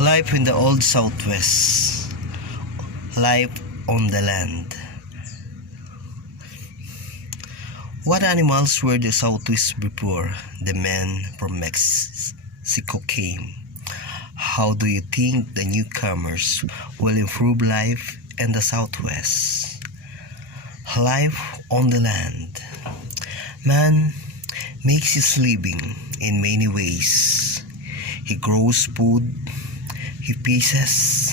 Life in the Old Southwest. Life on the land. What animals were the Southwest before the men from Mexico came? How do you think the newcomers will improve life in the Southwest? Life on the land. Man makes his living in many ways. He grows food, he fishes,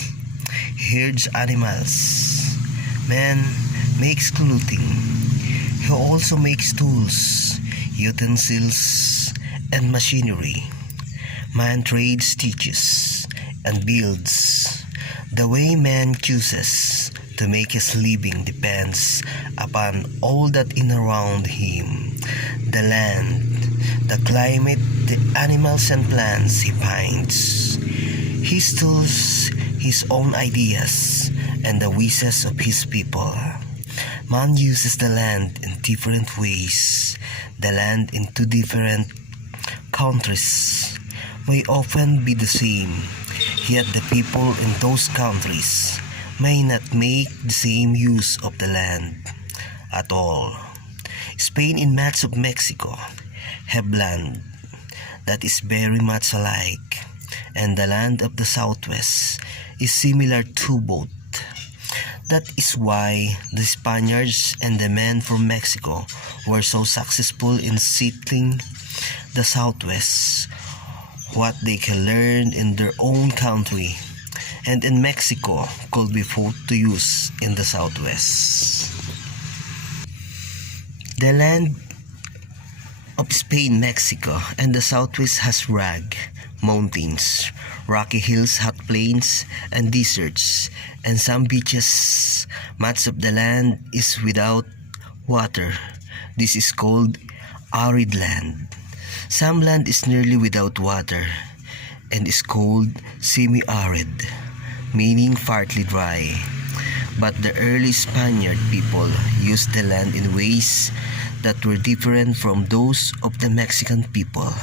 he herds animals. Man makes clothing. He also makes tools, utensils, and machinery. Man trades, teaches, and builds. The way man chooses to make his living depends upon all that in around him. The land, the climate, the animals and plants he finds. His tools, his own ideas, and the wishes of his people. Man uses the land in different ways. The land in two different countries may often be the same, yet the people in those countries may not make the same use of the land at all. Spain and much of Mexico have land that is very much alike, and the land of the Southwest is similar to both. That is why the Spaniards and the men from Mexico were so successful in settling the Southwest. What they can learn in their own country and in Mexico could be put to use in the Southwest. The land of Spain, Mexico, and the Southwest has rugged mountains, rocky hills, hot plains, and deserts, and some beaches. Much of the land is without water. This is called arid land. Some land is nearly without water and is called semi-arid, meaning partly dry. But the early Spaniard people used the land in ways that were different from those of the Mexican people.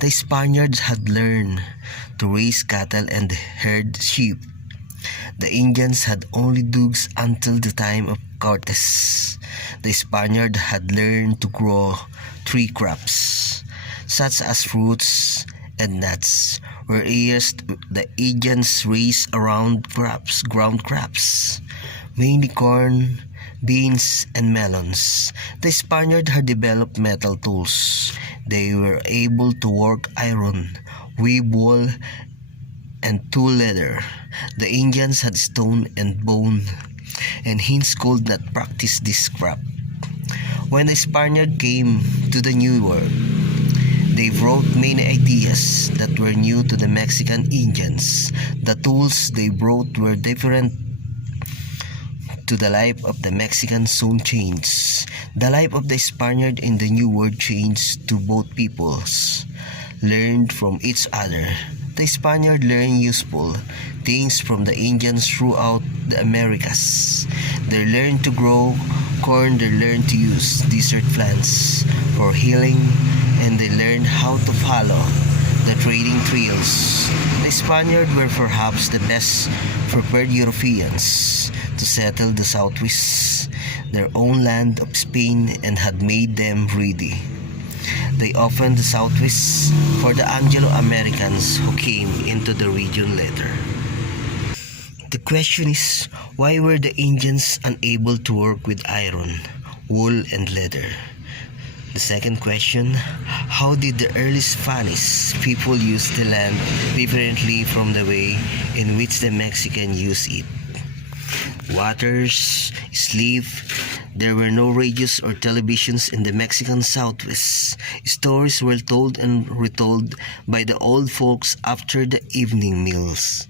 The Spaniards had learned to raise cattle and herd sheep. The Indians had only dogs until the time of Cortes. The Spaniard had learned to grow tree crops, such as fruits and nuts, whereas the Indians raised ground crops, mainly corn, beans, and melons. The Spaniard had developed metal tools. They were able to work iron, weave wool, and tool leather. The Indians had stone and bone, and hence could not practice this craft. When the Spaniard came to the New World, they brought many ideas that were new to the Mexican Indians. The tools they brought were different to the life of the Mexican soon changed. The life of the Spaniard in the New World changed to both peoples learned from each other. The Spaniard learned useful things from the Indians throughout the Americas. They learned to grow corn, they learned to use desert plants for healing, and they learned how to follow the trading trails. The Spaniards were perhaps the best prepared Europeans to settle the Southwest, their own land of Spain, and had made them ready. They opened the Southwest for the Anglo-Americans who came into the region later. The question is, why were the Indians unable to work with iron, wool, and leather? The second question, how did the early Spanish people use the land differently from the way in which the Mexican used it? Waters, sleep. There were no radios or televisions in the Mexican Southwest. Stories were told and retold by the old folks after the evening meals.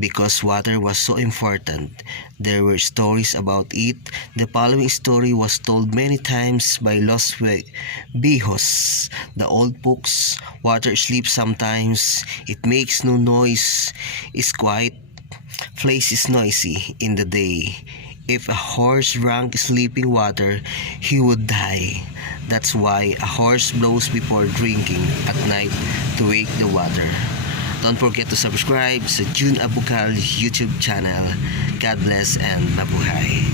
Because water was so important, there were stories about it. The following story was told many times by Los Viejos, the old folks. Water sleeps sometimes. It makes no noise. It's quiet. Place is noisy in the day. If a horse drank sleeping water, he would die. That's why a horse blows before drinking at night to wake the water. Don't forget to subscribe sa Jun Abucal YouTube channel. God bless and mabuhay.